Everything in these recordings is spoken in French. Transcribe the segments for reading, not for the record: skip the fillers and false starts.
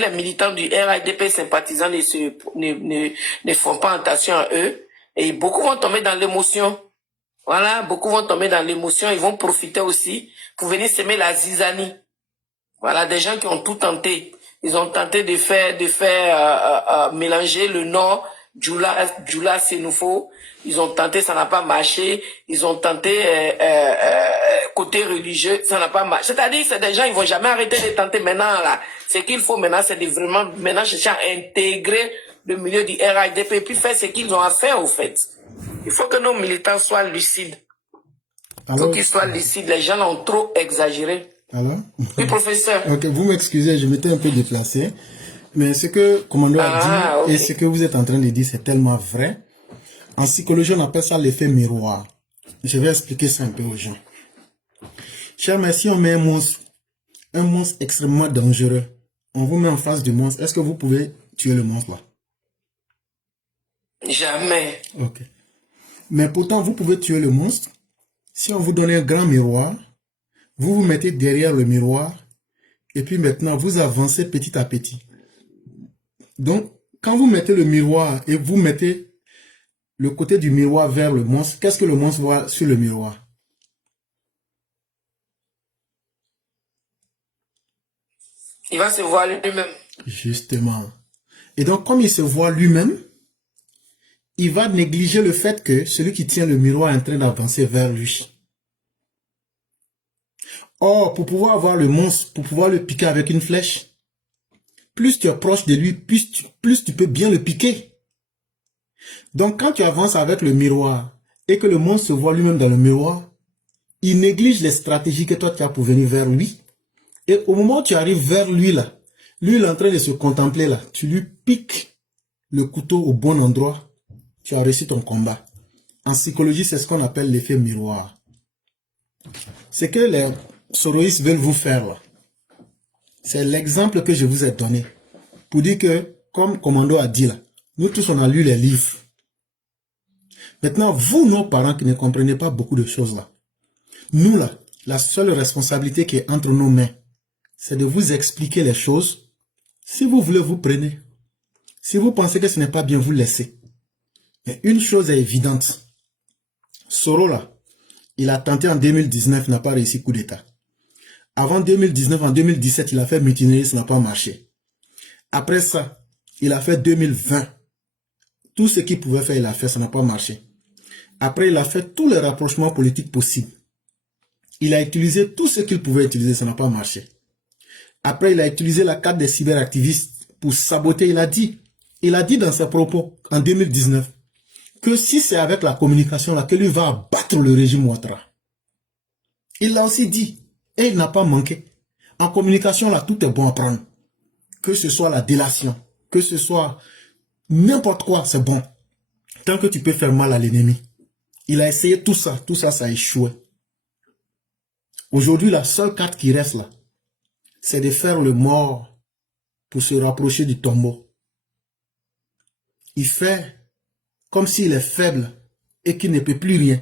les militants du RHDP sympathisants ne font pas attention à eux, et beaucoup vont tomber dans l'émotion. Voilà, beaucoup vont tomber dans l'émotion, ils vont profiter aussi pour venir semer la zizanie. Voilà, des gens qui ont tout tenté. Ils ont tenté de faire mélanger le Nord, Djoula Sénoufo. Ils ont tenté, ça n'a pas marché. Ils ont tenté côté religieux, ça n'a pas marché. C'est-à-dire, c'est des gens, ils vont jamais arrêter de tenter maintenant là. Ce qu'il faut maintenant, c'est de vraiment maintenant chercher à intégrer le milieu du RHDP et puis faire ce qu'ils ont à faire au fait. Il faut que nos militants soient lucides. Il faut qu'ils soient lucides. Les gens ont trop exagéré. Alors? Oui, professeur. Ok, vous m'excusez, je m'étais un peu déplacé. Mais ce que Commando a dit okay. et ce que vous êtes en train de dire, c'est tellement vrai. En psychologie, on appelle ça l'effet miroir. Je vais expliquer ça un peu aux gens. Cher mère, si on met un monstre extrêmement dangereux, on vous met en face du monstre, est-ce que vous pouvez tuer le monstre là? Jamais. Ok. Mais pourtant, vous pouvez tuer le monstre. Si on vous donne un grand miroir, vous vous mettez derrière le miroir et puis maintenant, vous avancez petit à petit. Donc, quand vous mettez le miroir et vous mettez le côté du miroir vers le monstre, qu'est-ce que le monstre voit sur le miroir? Il va se voir lui-même. Justement. Et donc, comme il se voit lui-même, il va négliger le fait que celui qui tient le miroir est en train d'avancer vers lui. Or, pour pouvoir avoir le monstre, pour pouvoir le piquer avec une flèche, plus tu es proche de lui, plus tu peux bien le piquer. Donc, quand tu avances avec le miroir et que le monstre se voit lui-même dans le miroir, il néglige les stratégies que toi tu as pour venir vers lui. Et au moment où tu arrives vers lui là, lui il est en train de se contempler là, tu lui piques le couteau au bon endroit, tu as réussi ton combat. En psychologie, c'est ce qu'on appelle l'effet miroir. C'est que les soroïstes veulent vous faire là. C'est l'exemple que je vous ai donné. Pour dire que, comme Commando a dit là, nous tous on a lu les livres. Maintenant, vous, nos parents qui ne comprenez pas beaucoup de choses là, nous là, la seule responsabilité qui est entre nos mains, c'est de vous expliquer les choses. Si vous voulez, vous prenez. Si vous pensez que ce n'est pas bien, vous laissez. Mais une chose est évidente. Soro là, il a tenté en 2019, n'a pas réussi coup d'État. Avant 2019, en 2017, il a fait mutinerie, ça n'a pas marché. Après ça, il a fait 2020. Tout ce qu'il pouvait faire, il a fait, ça n'a pas marché. Après, il a fait tous les rapprochements politiques possibles. Il a utilisé tout ce qu'il pouvait utiliser, ça n'a pas marché. Après, il a utilisé la carte des cyberactivistes pour saboter. Il a dit dans ses propos, en 2019, que si c'est avec la communication là que lui va abattre le régime Ouattara. Il l'a aussi dit. Et il n'a pas manqué. En communication, là, tout est bon à prendre. Que ce soit la délation, que ce soit n'importe quoi, c'est bon. Tant que tu peux faire mal à l'ennemi. Il a essayé tout ça ça a échoué. Aujourd'hui, la seule carte qui reste là, c'est de faire le mort pour se rapprocher du tombeau. Il fait comme s'il est faible et qu'il ne peut plus rien.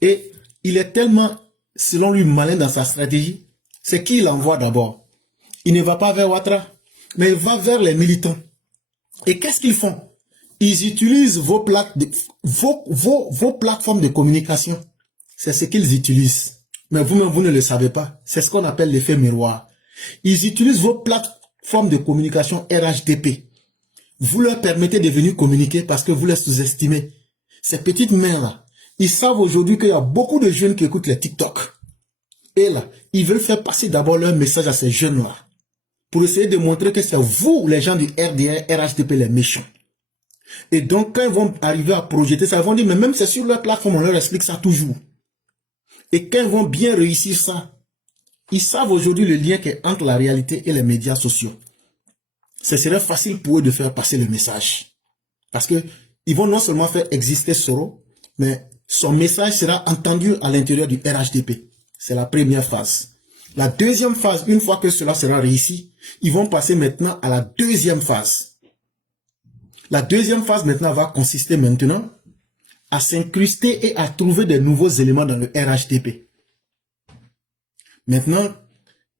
Et il est tellement, selon lui, malin dans sa stratégie. C'est qui il envoie d'abord. Il ne va pas vers Ouattara, mais il va vers les militants. Et qu'est-ce qu'ils font? Ils utilisent vos plateformes de communication. C'est ce qu'ils utilisent. Mais vous-même, vous ne le savez pas. C'est ce qu'on appelle l'effet miroir. Ils utilisent vos plateformes de communication RHDP. Vous leur permettez de venir communiquer parce que vous les sous-estimez. Ces petites mains-là, ils savent aujourd'hui qu'il y a beaucoup de jeunes qui écoutent les TikTok. Et là, ils veulent faire passer d'abord leur message à ces jeunes-là. Pour essayer de montrer que c'est vous, les gens du RDR, RHDP, les méchants. Et donc, quand ils vont arriver à projeter ça, ils vont dire, mais même c'est sur leur plateforme, on leur explique ça toujours. Et quand ils vont bien réussir ça, ils savent aujourd'hui le lien qui est entre la réalité et les médias sociaux. Ce serait facile pour eux de faire passer le message. Parce que ils vont non seulement faire exister Soro, mais son message sera entendu à l'intérieur du RHDP. C'est la première phase. La deuxième phase, une fois que cela sera réussi, ils vont passer maintenant à la deuxième phase. La deuxième phase maintenant va consister maintenant à s'incruster et à trouver des nouveaux éléments dans le RHDP. Maintenant,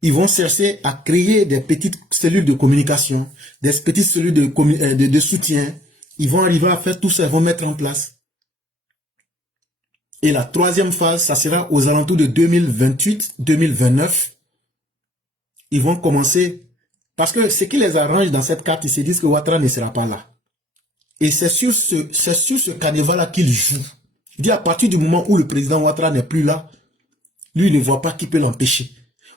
ils vont chercher à créer des petites cellules de communication, des petites cellules de soutien. Ils vont arriver à faire tout ça, ils vont mettre en place. Et la troisième phase, ça sera aux alentours de 2028-2029. Ils vont commencer, parce que ce qui les arrange dans cette carte, ils se disent que Ouattara ne sera pas là. Et c'est sur ce carnaval-là qu'il joue. Il dit à partir du moment où le président Ouattara n'est plus là, lui, il ne voit pas qui peut l'empêcher.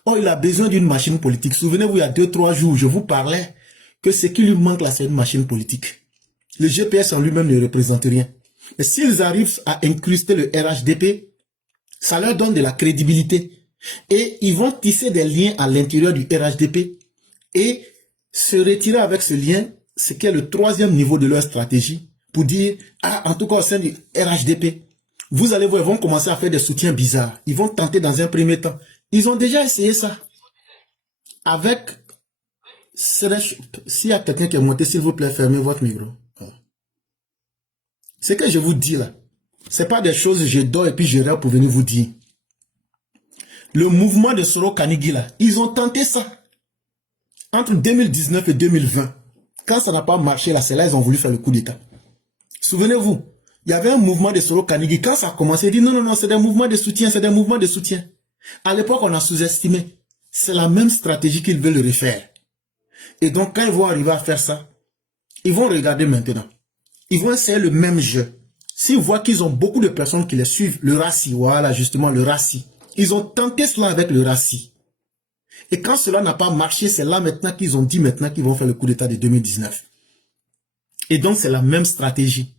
Or, il a besoin d'une machine politique. Souvenez-vous, il y a 2-3 jours, je vous parlais que ce qui lui manque là, c'est une machine politique. Le GPS en lui-même ne représente rien. Mais s'ils arrivent à incruster le RHDP, ça leur donne de la crédibilité. Et ils vont tisser des liens à l'intérieur du RHDP et se retirer avec ce lien, ce qui est le troisième niveau de leur stratégie, pour dire, ah, en tout cas au sein du RHDP, vous allez voir, ils vont commencer à faire des soutiens bizarres. Ils vont tenter dans un premier temps. Ils ont déjà essayé ça. Avec, s'il y a quelqu'un qui est monté, s'il vous plaît, fermez votre micro. Ce que je vous dis là, c'est pas des choses je dors et puis je rêve pour venir vous dire. Le mouvement de Soro Kanigui là, ils ont tenté ça. Entre 2019 et 2020. Quand ça n'a pas marché là, c'est là ils ont voulu faire le coup d'état. Souvenez-vous, il y avait un mouvement de Soro Kanigui. Quand ça a commencé, il dit non, c'est des mouvements de soutien, c'est des mouvements de soutien. À l'époque, on a sous-estimé. C'est la même stratégie qu'ils veulent refaire. Et donc, quand ils vont arriver à faire ça, ils vont regarder maintenant. Ils vont essayer le même jeu. S'ils voient qu'ils ont beaucoup de personnes qui les suivent, le RACI, voilà justement le RACI. Ils ont tenté cela avec le RACI. Et quand cela n'a pas marché, c'est là maintenant qu'ils ont dit maintenant qu'ils vont faire le coup d'état de 2019. Et donc c'est la même stratégie.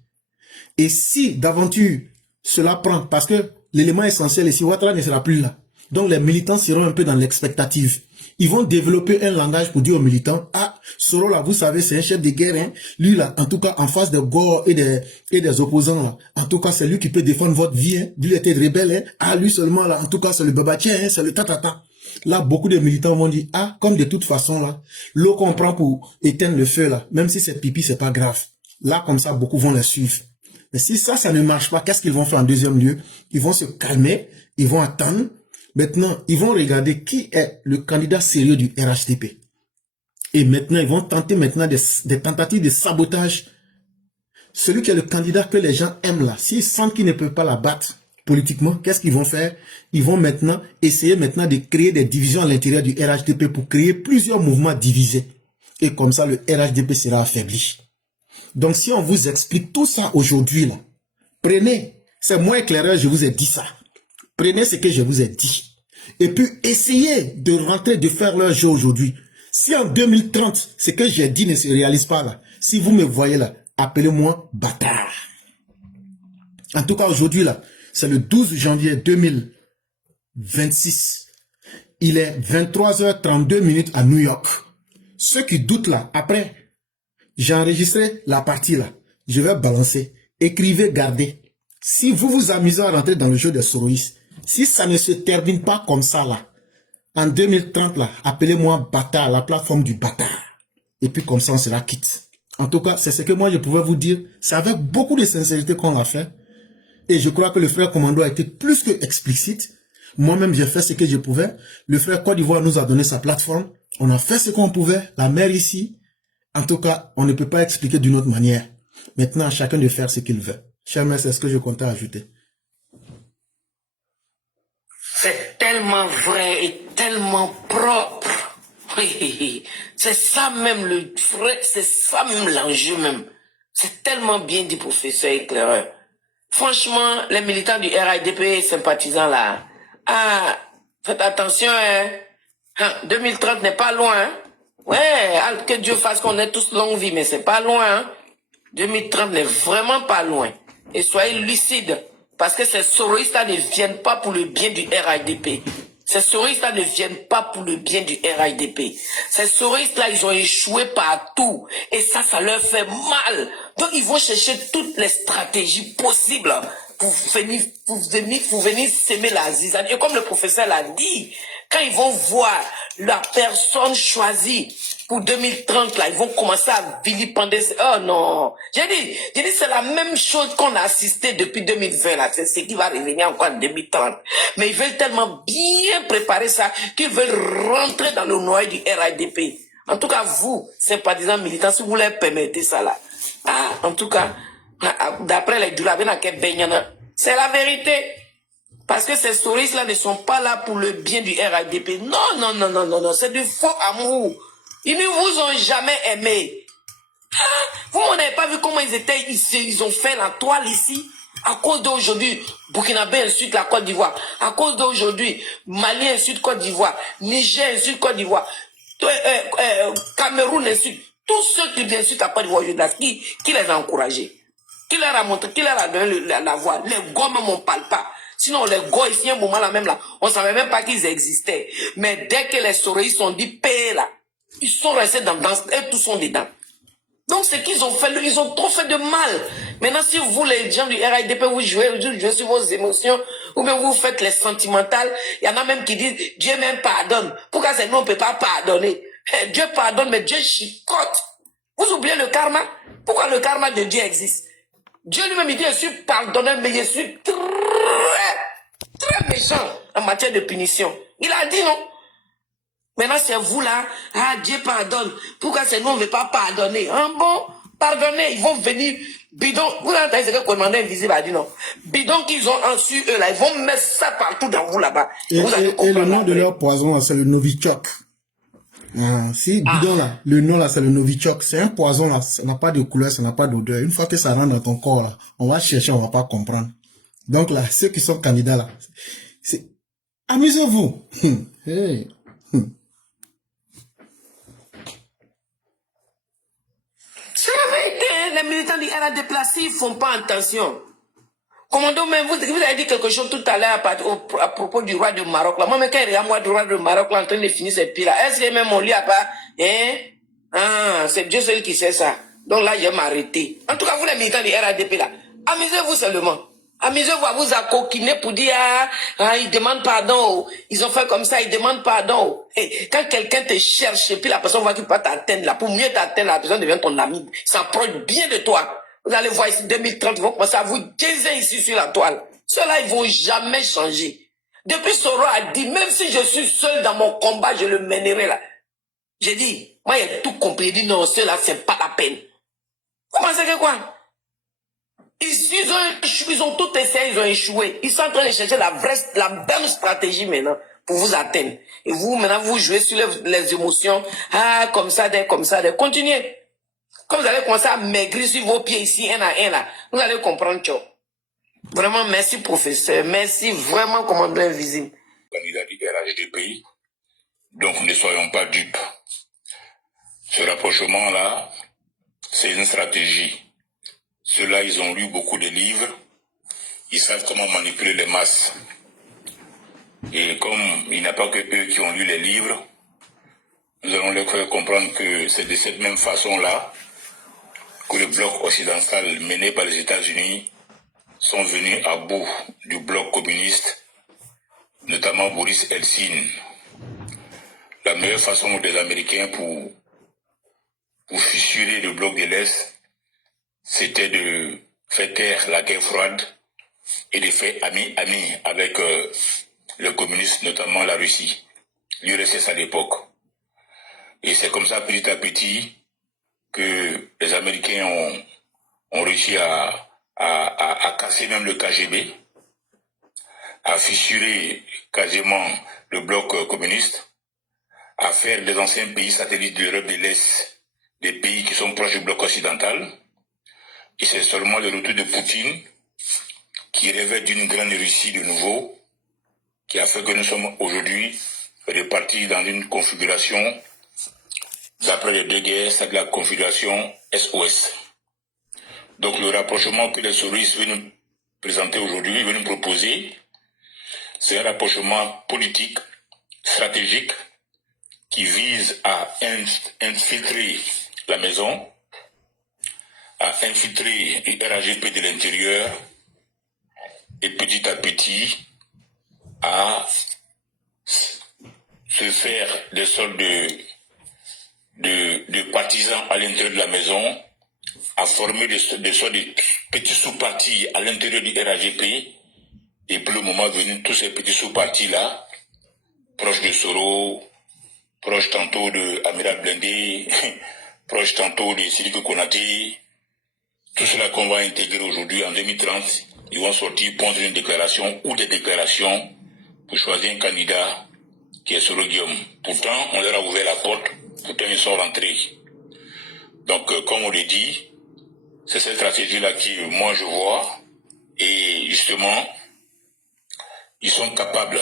Et si d'aventure cela prend, parce que l'élément essentiel ici, Ouattara ne sera plus là. Donc les militants seront un peu dans l'expectative. Ils vont développer un langage pour dire aux militants, ah, Soro là, vous savez, c'est un chef de guerre, hein. Lui là, en tout cas, en face des Gore et des opposants là, en tout cas, c'est lui qui peut défendre votre vie, hein. Lui était rebelle, hein. Ah, lui seulement là, en tout cas, c'est le babatien, hein, c'est le tatata. Là, beaucoup de militants vont dire, ah, comme de toute façon là, l'eau qu'on prend pour éteindre le feu là, même si c'est pipi, c'est pas grave. Là, comme ça, beaucoup vont les suivre. Mais si ça ne marche pas, qu'est-ce qu'ils vont faire en deuxième lieu? Ils vont se calmer, ils vont attendre. Maintenant, ils vont regarder qui est le candidat sérieux du RHDP. Et maintenant, ils vont tenter maintenant des tentatives de sabotage. Celui qui est le candidat que les gens aiment là, s'ils sentent qu'ils ne peuvent pas la battre politiquement, qu'est-ce qu'ils vont faire? Ils vont maintenant essayer maintenant de créer des divisions à l'intérieur du RHDP pour créer plusieurs mouvements divisés. Et comme ça, le RHDP sera affaibli. Donc, si on vous explique tout ça aujourd'hui, là, prenez, c'est moi éclaireur, je vous ai dit ça. Prenez ce que je vous ai dit. Et puis, essayez de rentrer, de faire leur jeu aujourd'hui. Si en 2030, ce que j'ai dit ne se réalise pas là, si vous me voyez là, appelez-moi bâtard. En tout cas, aujourd'hui là, c'est le 12 janvier 2026. Il est 23h32 à New York. Ceux qui doutent là, après, j'ai enregistré la partie là. Je vais balancer. Écrivez, gardez. Si vous vous amusez à rentrer dans le jeu des soroïstes, si ça ne se termine pas comme ça là, en 2030 là, appelez-moi bâtard, la plateforme du bâtard. Et puis comme ça on sera quitte. En tout cas, c'est ce que moi je pouvais vous dire. C'est avec beaucoup de sincérité qu'on l'a fait. Et je crois que le frère Commando a été plus que explicite. Moi-même j'ai fait ce que je pouvais. Le frère Côte d'Ivoire nous a donné sa plateforme. On a fait ce qu'on pouvait. La mère ici. En tout cas, on ne peut pas expliquer d'une autre manière. Maintenant, à chacun de faire ce qu'il veut. Cher maître, c'est ce que je comptais ajouter. C'est tellement vrai et tellement propre. C'est ça même le vrai, c'est ça même l'enjeu même. C'est tellement bien dit, professeur éclaireur. Franchement, les militants du RIDP sympathisants là, ah, faites attention, hein. 2030 n'est pas loin, hein. Ouais, que Dieu fasse qu'on ait tous longue vie, mais c'est pas loin, hein. 2030 n'est vraiment pas loin. Et soyez lucides, parce que ces soroïstes-là ne viennent pas pour le bien du RIDP. Ces soroïstes-là ne viennent pas pour le bien du RIDP. Ces soroïstes-là, ils ont échoué partout. Et ça leur fait mal. Donc, ils vont chercher toutes les stratégies possibles pour venir s'aimer la zizanie. Et comme le professeur l'a dit, quand ils vont voir la personne choisie pour 2030, là, ils vont commencer à vilipender. Oh non. J'ai dit, c'est la même chose qu'on a assisté depuis 2020, là. C'est ce qui va revenir encore en 2030. Mais ils veulent tellement bien préparer ça qu'ils veulent rentrer dans le noyau du RADP. En tout cas, vous, sympathisants militants, si vous leur permettez ça, là. Ah, en tout cas, d'après les Djoulabena, c'est la vérité. Parce que ces touristes-là ne sont pas là pour le bien du RADP. Non, non, non, non, non, non, c'est du faux amour. Ils ne vous ont jamais aimé. Ah, vous n'avez pas vu comment ils étaient ici, ils ont fait la toile ici. À cause d'aujourd'hui, Burkinabé insulte la Côte d'Ivoire. À cause d'aujourd'hui, Mali insulte Côte d'Ivoire. Niger insulte Côte d'Ivoire. Cameroun insulte. Tous ceux qui insultent la Côte d'Ivoire aujourd'hui, qui les a encouragés? Qui leur a montré, qui leur a donné la voix? Les gars même on parle pas. Sinon, les gars ici, un moment là même là, on savait même pas qu'ils existaient. Mais dès que les souris sont dit paix là, ils sont restés dans et tous sont dedans. Donc, ce qu'ils ont fait, ils ont trop fait de mal. Maintenant, si vous, les gens du RADP, vous jouez sur vos émotions, ou bien vous faites les sentimentales, il y en a même qui disent, Dieu même pardonne. Pourquoi c'est nous, on ne peut pas pardonner? Dieu pardonne, mais Dieu chicote. Vous oubliez le karma? Pourquoi le karma de Dieu existe? Dieu lui-même, il dit, je suis pardonneur, mais je suis très méchant en matière de punition. Il a dit non. Maintenant, c'est vous là, ah, Dieu pardonne. Pourquoi c'est nous, on ne veut pas pardonner? Hein, bon, pardonnez, ils vont venir, bidon, vous entendez ce que le commandant invisible a dit, non? Bidon qu'ils ont en su, eux là, ils vont mettre ça partout dans vous là-bas. Et le nom de leur poison, c'est le Novichok. Si, bidon là, le nom là, c'est le Novichok. C'est un poison là, ça n'a pas de couleur, ça n'a pas d'odeur. Une fois que ça rentre dans ton corps là, on va chercher, on va pas comprendre. Donc là, ceux qui sont candidats là, c'est, amusez-vous. Hey. C'est la vérité, les militants du RADP, ils ne font pas attention. Commandant, mais vous avez dit quelque chose tout à l'heure à propos du roi de Maroc. Là. Moi, mais quand il regarde moi du roi de Maroc là, en train de finir ses pieds là, est-ce que même on lui a pas, hein? Ah, c'est Dieu seul qui sait ça. Donc là, je vais m'arrêter. En tout cas, vous les militants du RADP là, amusez-vous seulement. Amusez-vous à vous accoquiner pour dire, ils demandent pardon. Ils ont fait comme ça, ils demandent pardon. Et quand quelqu'un te cherche, et puis la personne voit qu'il peut pas t'atteindre là, pour mieux t'atteindre, la personne devient ton ami. Il s'approche bien de toi. Vous allez voir ici, 2030, ils vont commencer à vous gaiser ici sur la toile. Ceux-là, ils vont jamais changer. Depuis Soro a dit, même si je suis seul dans mon combat, je le mènerai là. J'ai dit, moi, j'ai tout compris. Il dit, non, ceux-là, c'est pas la peine. Vous pensez que quoi? Ils ont tout essayé, ils ont échoué. Ils sont en train de chercher la bonne stratégie maintenant pour vous atteindre. Et vous, maintenant, vous jouez sur les émotions. Ah, comme ça, continuez. Quand vous allez commencer à maigrir sur vos pieds ici, un à un là, vous allez comprendre, tcho. Vraiment, merci, professeur. Merci, vraiment, commandant invisible. Candidat du RHDP, donc ne soyons pas dupes. Ce rapprochement-là, c'est une stratégie. Ceux-là, ils ont lu beaucoup de livres. Ils savent comment manipuler les masses. Et comme il n'y a pas que eux qui ont lu les livres, nous allons leur faire comprendre que c'est de cette même façon-là que le bloc occidental mené par les États-Unis sont venus à bout du bloc communiste, notamment Boris Eltsine. La meilleure façon des Américains pour fissurer le bloc de l'Est, c'était de faire taire la guerre froide et de faire ami avec les communistes, notamment la Russie, l'URSS à l'époque. Et c'est comme ça, petit à petit, que les Américains ont réussi à casser même le KGB, à fissurer quasiment le bloc communiste, à faire des anciens pays satellites de l'Europe de l'Est des pays qui sont proches du bloc occidental. Et c'est seulement le retour de Poutine qui rêvait d'une grande Russie de nouveau, qui a fait que nous sommes aujourd'hui repartis dans une configuration, d'après les deux guerres, c'est la configuration Est-Ouest. Donc le rapprochement que les souris veulent nous présenter aujourd'hui, veulent nous proposer, c'est un rapprochement politique, stratégique, qui vise à infiltrer la maison, à infiltrer le RAGP de l'intérieur, et petit à petit à se faire des sortes de partisans à l'intérieur de la maison, a formé des petits sous-partis à l'intérieur du RAGP, et pour le moment venu, tous ces petits sous-partis-là, proches de Soro, proches tantôt de Amiral Blindé, proches tantôt de Sidiki Konaté, tout cela qu'on va intégrer aujourd'hui en 2030, ils vont sortir pondre une déclaration ou des déclarations pour choisir un candidat qui est Soro Guillaume. Pourtant, on leur a ouvert la porte, pourtant ils sont rentrés. Donc, comme on le dit, c'est cette stratégie-là que moi je vois, et justement, ils sont capables.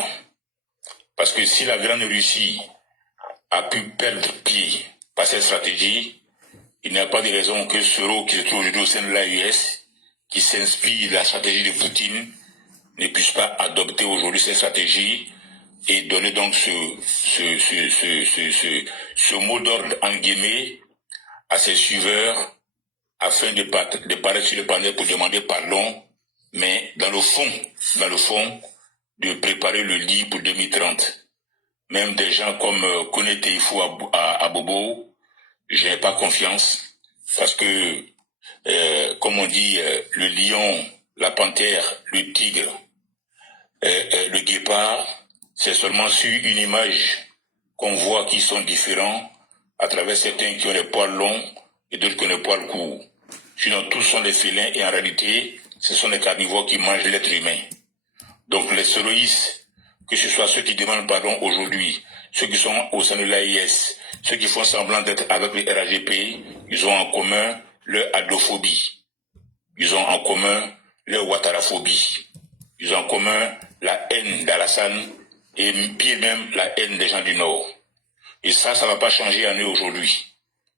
Parce que si la Grande Russie a pu perdre pied par cette stratégie, il n'y a pas de raison que Soro, qui se trouve aujourd'hui au sein de l'AES, qui s'inspire de la stratégie de Poutine, ne puisse pas adopter aujourd'hui cette stratégie et donner donc ce mot d'ordre en guillemets à ses suiveurs afin de paraître sur le panel pour demander pardon, mais dans le fond, de préparer le lit pour 2030. Même des gens comme Kone Teifou à Bobo, je n'ai pas confiance, parce que, comme on dit, le lion, la panthère, le tigre, le guépard, c'est seulement sur une image qu'on voit qu'ils sont différents, à travers certains qui ont les poils longs et d'autres qui ont les poils courts. Sinon, tous sont des félins et en réalité, ce sont des carnivores qui mangent l'être humain. Donc les soroïstes, que ce soit ceux qui demandent pardon aujourd'hui, ceux qui sont au sein de l'AIS, ceux qui font semblant d'être avec les RAGP, ils ont en commun leur adophobie. Ils ont en commun leur ouattaraphobie. Ils ont en commun la haine d'Alassane et pire même la haine des gens du Nord. Et ça ne va pas changer en eux aujourd'hui.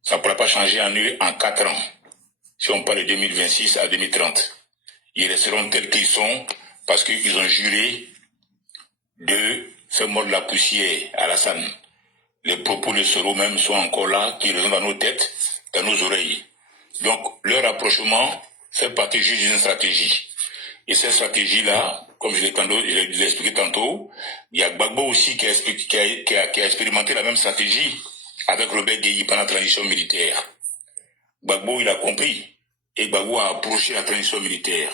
Ça ne pourra pas changer en eux en 4 ans. Si on parle de 2026 à 2030. Ils resteront tels qu'ils sont parce qu'ils ont juré de faire mordre la poussière à Alassane. Les propos de Soro même sont encore là, qui résonnent dans nos têtes, dans nos oreilles. Donc, leur rapprochement fait partie juste d'une stratégie. Et cette stratégie-là, comme je l'ai expliqué tantôt, il y a Gbagbo aussi qui a expérimenté la même stratégie avec Robert Gueye pendant la transition militaire. Gbagbo, il a compris. Et Gbagbo a approché la transition militaire.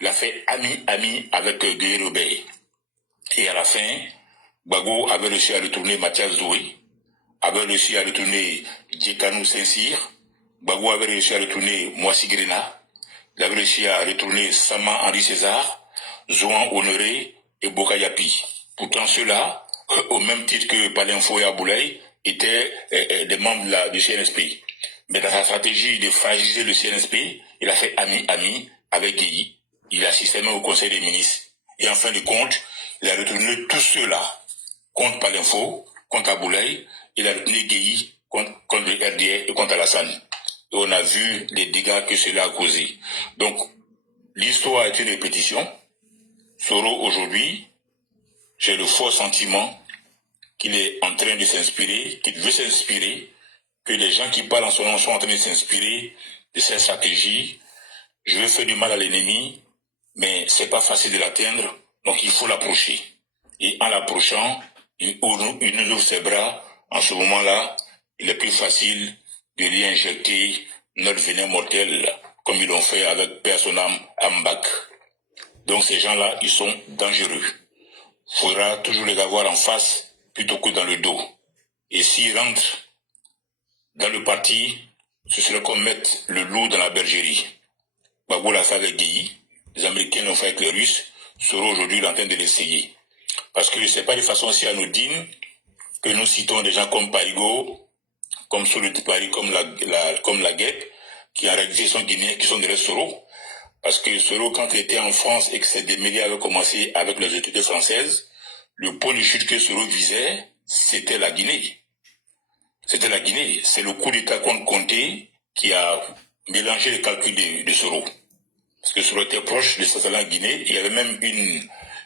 Il a fait ami avec Gueye Robert. Et à la fin, Gbagbo avait réussi à retourner Mathias Doué, avait réussi à retourner Djekanou Saint-Cyr, Gbagbo avait réussi à retourner Moissi Grena, il avait réussi à retourner Sama Henri César, Zouan Honoré et Bokayapi. Pourtant ceux-là, au même titre que Palinfo et Aboulaye, étaient des membres du CNSP. Mais dans sa stratégie de fragiliser le CNSP, il a fait ami avec Gueye. Il a assisté même au Conseil des ministres. Et en fin de compte, il a retourné tous ceux-là contre Palinfo, contre Aboulaye. Il a retenu Gueye contre le RDR et contre Alassane. Et on a vu les dégâts que cela a causé. Donc, l'histoire est une répétition. Soro, aujourd'hui, j'ai le fort sentiment qu'il est en train de s'inspirer, qu'il veut s'inspirer, que les gens qui parlent en son nom sont en train de s'inspirer de cette stratégie. Je veux faire du mal à l'ennemi, mais c'est pas facile de l'atteindre, donc il faut l'approcher. Et en l'approchant, il nous ouvre ses bras. En ce moment-là, il est plus facile de lui injecter notre venin mortel, comme ils l'ont fait avec Personam Ambak. Donc ces gens-là, ils sont dangereux. Il faudra toujours les avoir en face plutôt que dans le dos. Et s'ils rentrent dans le parti, ce serait comme mettre le loup dans la bergerie. Gbagbo l'a fait avec Gueye, les Américains l'ont fait avec les Russes, Soro aujourd'hui en train de l'essayer. Parce que ce n'est pas de façon si anodine que nous citons des gens comme Parigo, comme Solo de Paris, comme la Guêpe, qui en réalité sont guinéens, qui sont derrière Soro. Parce que Soro, quand il était en France et que ces médias avaient commencé avec les autorités françaises, le point de chute que Soro visait, c'était la Guinée. C'était la Guinée. C'est le coup d'État contre Conté qui a mélangé les calculs de Soro. Parce que Soro était proche de Sassalan Guinée. Il y avait même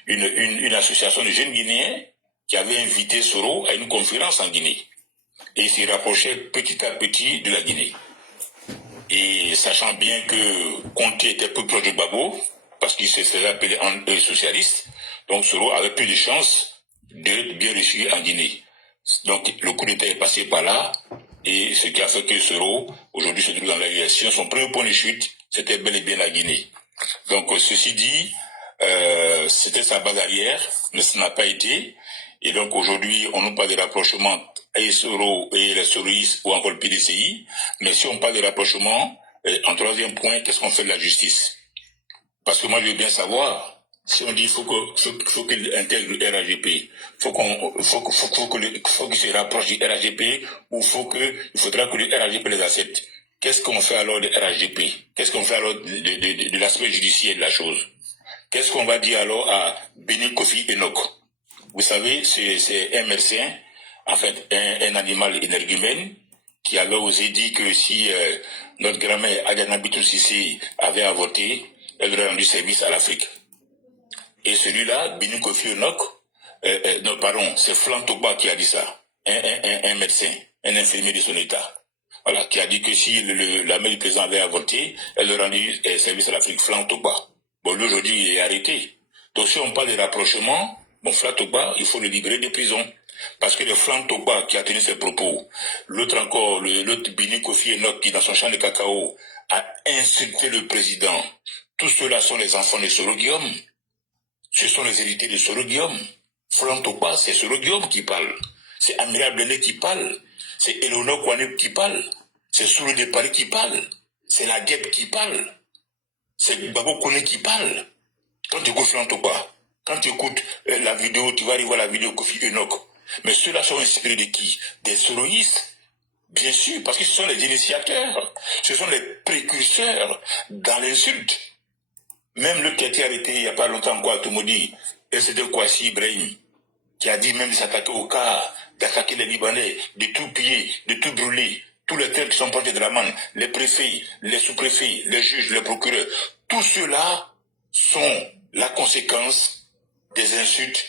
une association de jeunes Guinéens qui avait invité Soro à une conférence en Guinée. Et il s'est rapproché petit à petit de la Guinée. Et sachant bien que Conté était plus proche de Gbagbo, parce qu'il se faisait appeler socialiste, donc Soro avait plus de chances d'être bien reçu en Guinée. Donc le coup d'État est passé par là, Et ce qui a fait que Soro, aujourd'hui, se trouve dans la US. Sinon, son premier point de chute, c'était bel et bien la Guinée. Donc, ceci dit, c'était sa base arrière, mais ce n'a pas été. Et donc, aujourd'hui, on nous parle de rapprochement et Soro et les soroïstes ou encore le PDCI. Mais si on parle de rapprochement, en troisième point, qu'est-ce qu'on fait de la justice? Parce que moi, je veux bien savoir, si on dit faut qu'il intègre le RAGP, faut qu'il se rapproche du RAGP, ou il faudra que le RAGP les accepte. Qu'est-ce qu'on fait alors de RAGP? Qu'est-ce qu'on fait alors de l'aspect judiciaire de la chose? Qu'est-ce qu'on va dire alors à Beni Kofi Enoch? Vous savez, c'est un médecin, en fait, un animal énergumène, qui avait osé dire que si notre grand-mère Adjana Bitou Sissi avait avorté, elle aurait rendu service à l'Afrique. Et celui-là, Beni Kofi Enoch, non, pardon, c'est Flan Togba qui a dit ça, un médecin, un infirmier de son état. Voilà, qui a dit que si la mère du président avait avorté, elle aurait rendu service à l'Afrique, Flan Togba. Bon, lui aujourd'hui, il est arrêté. Donc si on parle de rapprochement, bon, Flan Togba, il faut le libérer de prison. Parce que le Flan Togba qui a tenu ses propos, l'autre encore, l'autre Beni Kofi Enoch qui dans son champ de cacao a insulté le président. Tous ceux-là sont les enfants de Soro Guillaume. Ce sont les héritiers de Soro Guillaume. Flan Togba, c'est Soro Guillaume qui parle. C'est Amira Blende qui parle. C'est Eleonore Kouane qui parle. C'est Soulou de Paris qui parle. C'est la Guêpe qui parle. C'est Babo Kone qui parle. Quand tu écoutes Flan Togba, quand tu écoutes la vidéo, tu vas aller voir la vidéo Kofi Enoch. Mais ceux-là sont inspirés de qui? Des soroïstes. Bien sûr, parce que ce sont les initiateurs. Ce sont les précurseurs dans l'insulte. Même le qui a été arrêté il n'y a pas longtemps encore à Tomodi, et c'était Kwasi Ibrahim, qui a dit même de s'attaquer au cas, d'attaquer les Libanais, de tout piller, de tout brûler. Tous les traits qui sont portés de la main, les préfets, les sous-préfets, les juges, les procureurs, tout cela sont la conséquence des insultes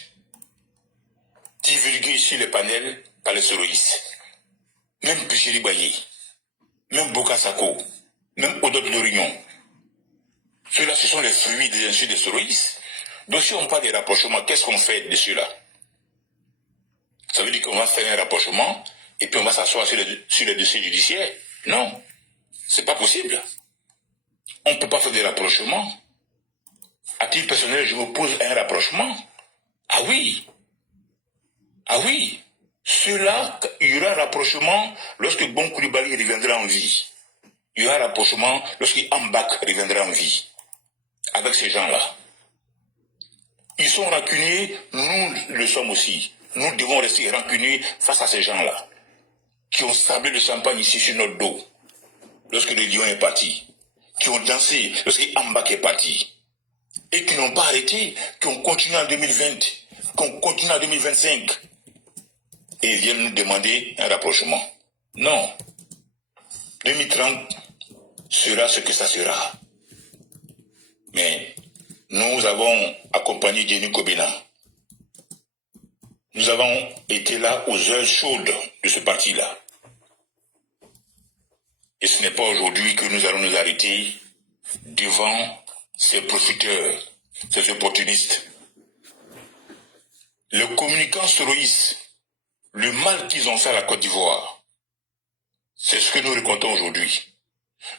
divulguées sur les panels par les soroïstes. Même Picheri Baye, même Bokasako, même Odot Lorignon. Ceux-là, ce sont les fruits des insultes des soroïstes. Donc si on parle des rapprochements, qu'est-ce qu'on fait de ceux-là? Ça veut dire qu'on va faire un rapprochement et puis on va s'asseoir sur les dossiers judiciaires? Non, c'est pas possible. On ne peut pas faire des rapprochements. À titre personnel, je me pose un rapprochement. Ah oui. Ah oui. Cela, il y aura un rapprochement lorsque Bon Koulibaly reviendra en vie. Il y aura un rapprochement lorsque Ambak reviendra en vie. Avec ces gens-là. Ils sont rancuniers, nous le sommes aussi. Nous devons rester rancuniers face à ces gens-là. Qui ont sablé le champagne ici sur notre dos. Lorsque le lion est parti. Qui ont dansé lorsque Ambak est parti. Et qui n'ont pas arrêté, qui ont continué en 2020, qui ont continué en 2025. Et ils viennent nous demander un rapprochement. Non. 2030 sera ce que ça sera. Mais nous avons accompagné Jenny Kobina. Nous avons été là aux heures chaudes de ce parti-là. Et ce n'est pas aujourd'hui que nous allons nous arrêter devant ces profiteurs, ces opportunistes. Le communicant soroïste, le mal qu'ils ont fait à la Côte d'Ivoire, c'est ce que nous racontons aujourd'hui.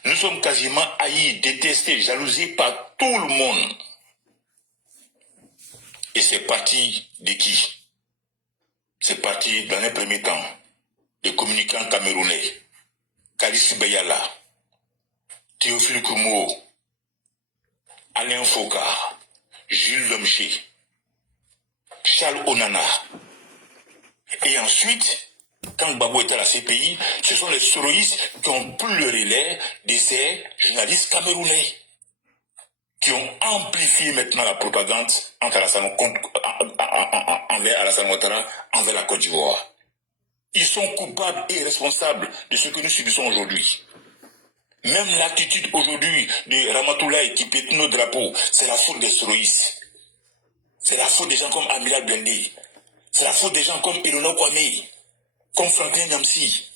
Nous sommes quasiment haïs, détestés, jalousés par tout le monde. Et c'est parti de qui? C'est parti dans un premier temps des communicants camerounais, Kalissi Beyala, Théophile Koumo, Alain Foka, Jules Lomché, Charles Onana. Et ensuite, quand Gbagbo était à la CPI, ce sont les soroïstes qui ont pris le relais de ces journalistes camerounais, qui ont amplifié maintenant la propagande envers Alassane Ouattara, envers la Côte d'Ivoire. Ils sont coupables et responsables de ce que nous subissons aujourd'hui. Même l'attitude aujourd'hui de Ramatoulaye qui pète nos drapeaux, c'est la faute des soroïstes. C'est la faute des gens comme Amira Blende. C'est la faute des gens comme Eleonore Kouane, comme Franklin Nyamsi.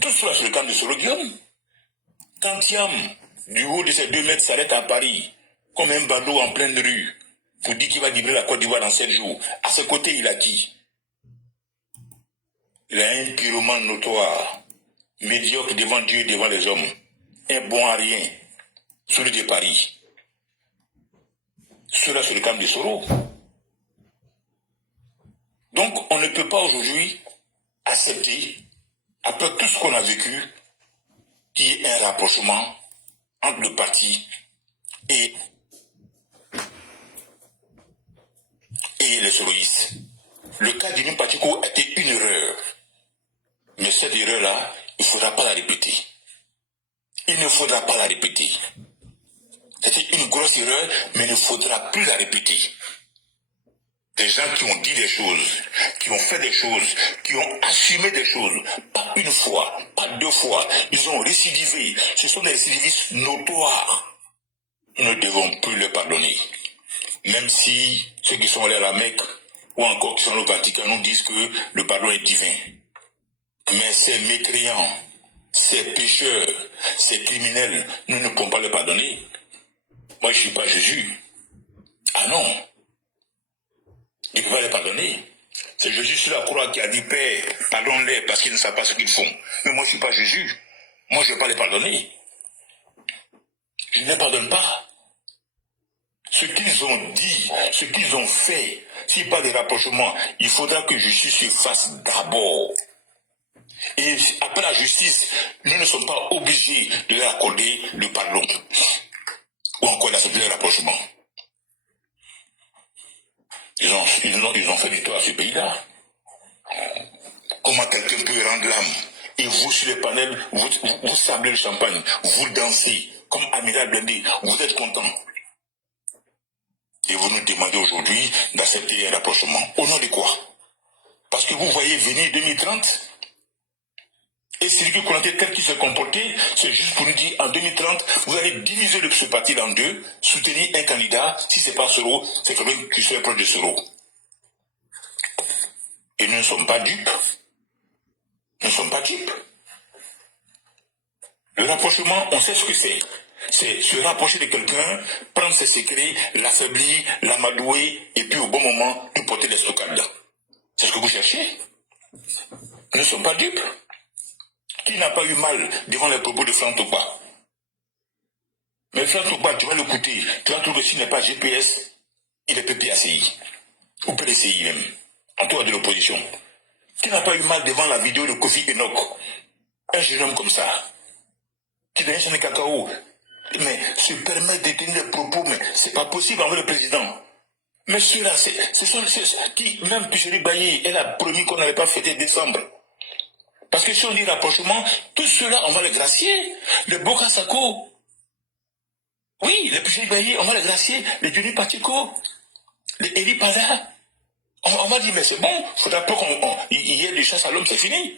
Tout cela sur le camp de Soro Guillaume. Quand Thiam, du haut de ces 2 mètres, s'arrête à Paris, comme un badaud en pleine rue, pour dire qu'il va libérer la Côte d'Ivoire dans 7 jours, à ses côtés, il a qui? Il a un pyromane notoire, médiocre devant Dieu et devant les hommes, un bon à rien, celui de Paris. Cela sur le camp de Soro. Donc, on ne peut pas aujourd'hui accepter, après tout ce qu'on a vécu, qu'il y ait un rapprochement entre le parti et les soroïstes. Le cas d'Inim Pachiko a été une erreur. Mais cette erreur-là, il ne faudra pas la répéter. Il ne faudra pas la répéter. C'était une grosse erreur, mais il ne faudra plus la répéter. Des gens qui ont dit des choses, qui ont fait des choses, qui ont assumé des choses, pas une fois, pas deux fois, ils ont récidivé. Ce sont des récidivistes notoires. Nous ne devons plus les pardonner. Même si ceux qui sont allés à la Mecque, ou encore qui sont au Vatican, nous disent que le pardon est divin. Mais ces mécréants, ces pécheurs, ces criminels, nous ne pouvons pas les pardonner. Moi, je ne suis pas Jésus. Ah non. Il ne peut pas les pardonner. C'est Jésus sur la croix qui a dit, Père, pardonne-les parce qu'ils ne savent pas ce qu'ils font. Mais moi, je ne suis pas Jésus. Moi, je ne vais pas les pardonner. Je ne les pardonne pas. Ce qu'ils ont dit, ce qu'ils ont fait, s'il n'y a pas de rapprochement, il faudra que justice se fasse d'abord. Et après la justice, nous ne sommes pas obligés de leur accorder le pardon. Ou encore d'accepter le rapprochement. Ils ont fait du tort à ce pays-là. Comment quelqu'un peut rendre l'âme? Et vous, sur le panel, vous sablez le champagne, vous dansez, comme Amiral Blendé, vous êtes content. Et vous nous demandez aujourd'hui d'accepter un rapprochement. Au nom de quoi? Parce que vous voyez venir 2030, et Sidiki Konaté tel qu'il s'est comporté, c'est juste pour nous dire, en 2030, vous allez diviser ce parti en deux, soutenir un candidat, si ce n'est pas Soro, c'est quelqu'un qui soit proche de Soro. Et nous ne sommes pas dupes. Nous ne sommes pas dupes. Le rapprochement, on sait ce que c'est. C'est se rapprocher de quelqu'un, prendre ses secrets, l'affaiblir, l'amadouer, et puis au bon moment, lui porter des stockades. C'est ce que vous cherchez. Nous ne sommes pas dupes. Qui n'a pas eu mal devant les propos de Franck Tokpa? Mais Franck Tokpa, tu vas l'écouter, tu vas trouver que s'il n'est pas GPS, il est PPACI, ou PDCI même, en tout cas de l'opposition. Qui n'a pas eu mal devant la vidéo de Kofi Enoch? Un jeune homme comme ça, qui devient un cacao, mais se permet de tenir des propos, mais c'est pas possible envers le président. Mais ceux-là, ce sont ceux qui, même Picheri Baye, elle a promis qu'on n'allait pas fêter décembre. Parce que si on dit rapprochement, tous ceux-là, on va les gracier. Le Boka Sako, oui, le Picheri Baye, on va les gracier. Le Johnny Patiko, le Eri Pada, on va dire, mais c'est bon, il faudra pas qu'il y ait des chasses à l'homme, c'est fini.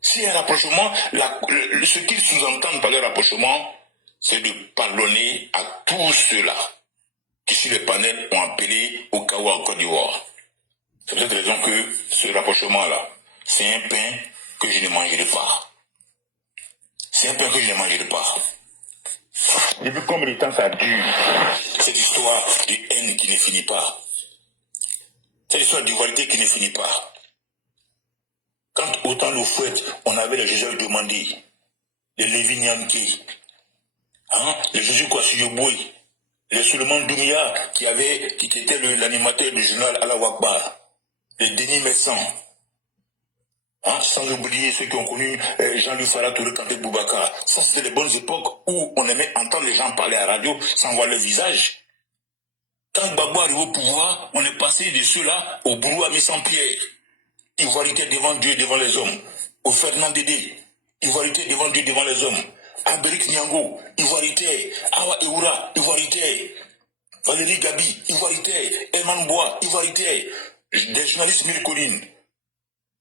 Si un rapprochement, ce qu'ils sous-entendent par le rapprochement, c'est de pardonner à tous ceux-là qui, sur le panel, ont appelé au Kawa en Côte d'Ivoire. C'est pour cette raison que ce rapprochement-là, c'est un pain que je ne mangerai pas. C'est un pain que je ne mangerai pas. Depuis combien de temps ça dure, cette histoire de haine qui ne finit pas? Cette histoire d'ivoirité qui ne finit pas. Quand autant le fouet, on avait les Joseph demandé, les Lévi Nyanké, les Jésus Kwasuyoboué, les Suleiman Doumia qui était l'animateur du journal Ala Wakbar, les Denis Messan, sans oublier ceux qui ont connu Jean-Luc Farah Touré Kanté Boubacar. Ça, c'était les bonnes époques où on aimait entendre les gens parler à la radio sans voir leur visage. Quand Gbagbo arrive au pouvoir, on est passé de ceux-là au Brouhami sans pierre. Ivoirité devant Dieu, devant les hommes. Au Fernand Dédé, ivoirité devant Dieu, devant les hommes. Abérik Nyango, ivoirité. Awa Eura, ivoirité. Valérie Gabi, ivoirité. Herman Bois, ivoirité. Des journalistes mille collines.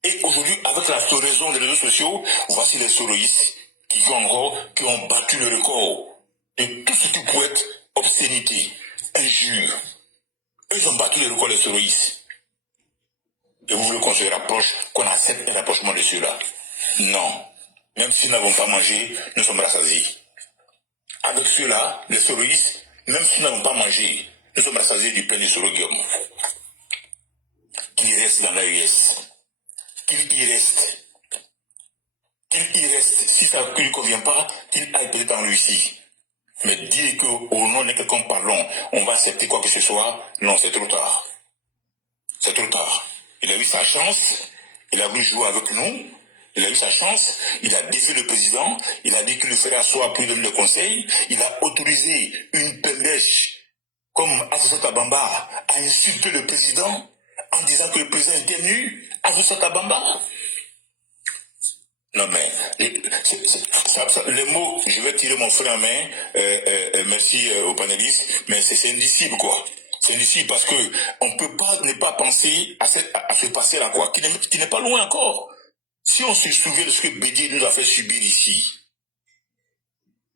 Et aujourd'hui, avec la floraison des réseaux sociaux, voici les soroïstes qui ont battu le record de tout ce qui peut être obscénité, injure. Eux, ils ont battu le record des soroïstes. Et vous voulez qu'on se rapproche, qu'on accepte un rapprochement de ceux-là? Non. Même si nous n'avons pas mangé, nous sommes rassasiés. Avec ceux-là, les soroïstes, même si nous n'avons pas mangé, nous sommes rassasiés du pain de soroguium qui reste dans l'AES. qu'il y reste. Qu'il y reste. Si ça ne lui convient pas, qu'il aille peut-être en Russie. Mais dire qu'au nom de quelqu'un parlons, on va accepter quoi que ce soit, non, c'est trop tard. C'est trop tard. Il a eu sa chance, il a voulu jouer avec nous, il a eu sa chance, il a défié le président, il a dit qu'il le ferait asseoir pour lui donner le conseil, il a autorisé une pêche comme Assata Bamba à insulter le président en disant que le président était nu, Assata Bamba. Non mais, les mots, je vais tirer mon frère en main, merci aux panélistes, mais c'est indicible quoi. C'est indicible parce que on peut pas ne pas penser à ce passé-là quoi, qui n'est pas loin encore. Si on se souvient de ce que Bédier nous a fait subir ici,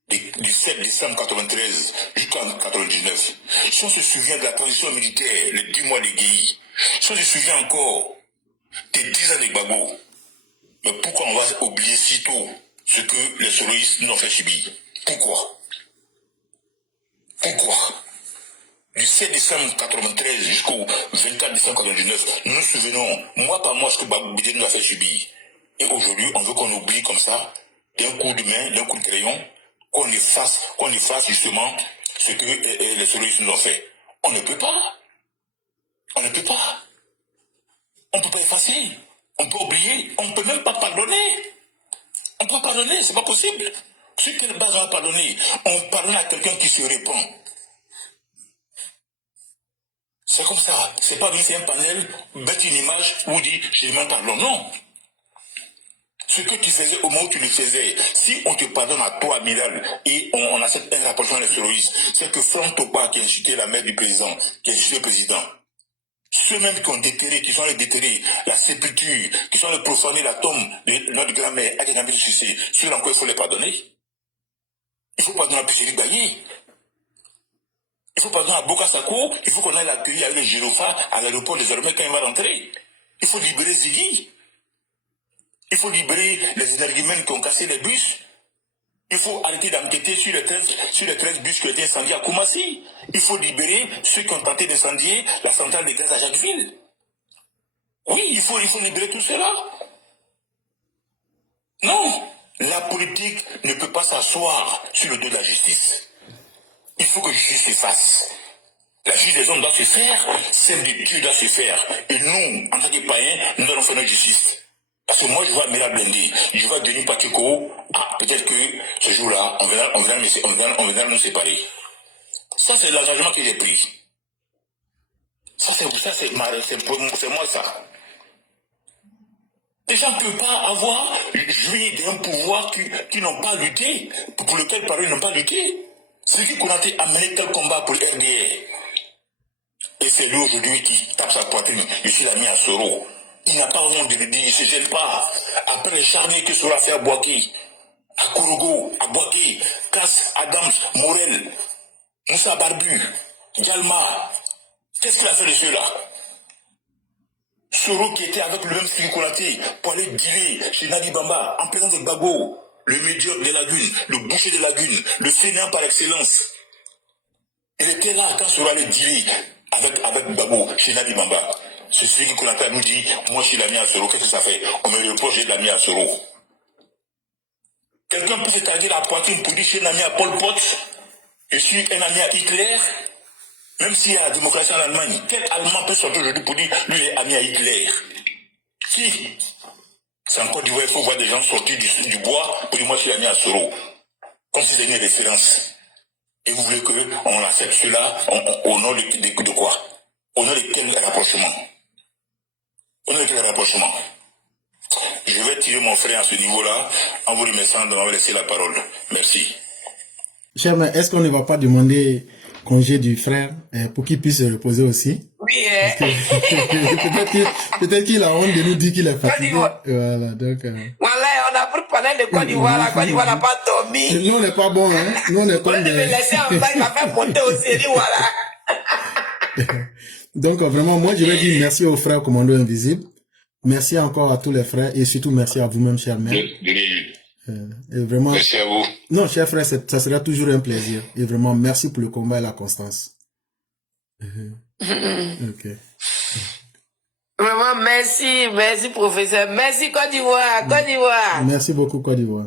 du 7 décembre 93 jusqu'en 99, si on se souvient de la transition militaire, les 10 mois de Guy, si on se souvient encore des 10 ans de Gbagbo, mais pourquoi on va oublier si tôt ce que les soloistes nous ont fait subir? Pourquoi? Pourquoi? Du 7 décembre 93 jusqu'au 24 décembre 99, nous nous souvenons, mois par mois, ce que Bédier nous a fait subir. Et aujourd'hui, on veut qu'on oublie comme ça, d'un coup de main, d'un coup de crayon, qu'on efface justement ce que les soloistes nous ont fait. On ne peut pas. On ne peut pas. On ne peut pas effacer. On peut oublier. On ne peut même pas pardonner. On peut pardonner, c'est pas possible. Sur quelle base on va pardonner? On pardonne à quelqu'un qui se répand. C'est comme ça. C'est pas venir faire un panel, mettre une image où dit je demande pardon. Non. Ce que tu faisais au moment où tu le faisais, si on te pardonne à toi, Amiral, et on accepte un rapprochement des terroristes, c'est que Franck Topa qui a insulté la mère du président, qui a insulté le président, ceux-mêmes qui ont déterré, qui sont allés déterrer la sépulture, qui sont allés profaner la tombe de notre grand-mère, Adénabé Sucé, ceux-là encore il faut les pardonner. Il faut pardonner à Pissiri Baye. Il faut pardonner à Boka Sako, il faut qu'on aille l'accueillir avec le gyropha à l'aéroport désormais quand il va rentrer. Il faut libérer Ziggy. Il faut libérer les énergumènes qui ont cassé les bus. Il faut arrêter d'enquêter sur les 13 bus qui ont été incendiés à Koumassi. Il faut libérer ceux qui ont tenté d'incendier la centrale de gaz à Jacquesville. Oui, il faut libérer tout cela. Non, la politique ne peut pas s'asseoir sur le dos de la justice. Il faut que la justice se fasse. La justice des hommes doit se faire, celle de Dieu doit se faire. Et nous, en tant que païens, nous allons faire notre justice. Parce que moi, je vois Mira Blendi, je vois Denis Pacheco, peut-être que ce jour-là, on viendra nous séparer. Ça, c'est l'engagement que j'ai pris. C'est moi ça. Les gens ne peuvent pas avoir joué d'un pouvoir qui n'ont pas lutté, pour lequel par eux n'ont pas lutté. Ceux qui ont amené quel combat pour le RDR. Et c'est lui aujourd'hui qui tape sa poitrine. Je suis l'ami à Soro. Il n'a pas honte de le dire, il ne se gêne pas. Après les charniers que Soro a fait à Boaké, à Kourogo, à Boaké, Cass, Adams, Morel, Moussa Barbu, Galma. Qu'est-ce qu'il a fait de ceux-là? Soro qui était avec le même Siri Konaté pour aller dealer chez Nadi Bamba en présence de Gbagbo, le médiocre des lagunes, le boucher des lagunes, le fainéant par excellence. Il était là quand Soro allait dealer avec Gbagbo chez Nadi Bamba. C'est Siri Konaté nous dit, moi je suis l'ami à Soro, qu'est-ce que ça fait? On me reproche d'être l'ami à Soro. Quelqu'un peut se tailler la poitrine pour dire je suis un ami à Pol Pot, je suis un ami à Hitler. Même s'il y a la démocratie en Allemagne, quel Allemand peut sortir aujourd'hui pour dire lui il est ami à Hitler? Qui? C'est encore du vrai, il faut voir des gens sortir du bois pour dire moi je suis ami à Soro. Comme si c'était une référence. Et vous voulez qu'on accepte cela au nom de quoi? Au nom de quel rapprochement? Au nom de quel rapprochement? Je vais tirer mon frère à ce niveau-là en vous remerciant de m'avoir laissé la parole. Merci. Cher, mais est-ce qu'on ne va pas demander congé du frère pour qu'il puisse se reposer aussi? Oui, peut-être qu'il a honte de nous dire qu'il est fatigué. Voilà, donc... Voilà, on a pris parler de Côte d'Ivoire, la Côte d'Ivoire n'a pas dormi. Nous, on n'est pas bon, hein. Nous, on est comme des... me laisser en bas, il va faire monter aux séries, voilà. Donc, vraiment, moi, je vais dire merci aux frères Commando Invisible. Merci encore à tous les frères et surtout merci à vous-même, cher mère. Et vraiment, merci à vous. Non, cher frère, ça sera toujours un plaisir. Et vraiment, merci pour le combat et la constance. Ok. Vraiment, merci, merci, professeur. Merci, Côte d'Ivoire, Côte d'Ivoire. Merci beaucoup, Côte d'Ivoire.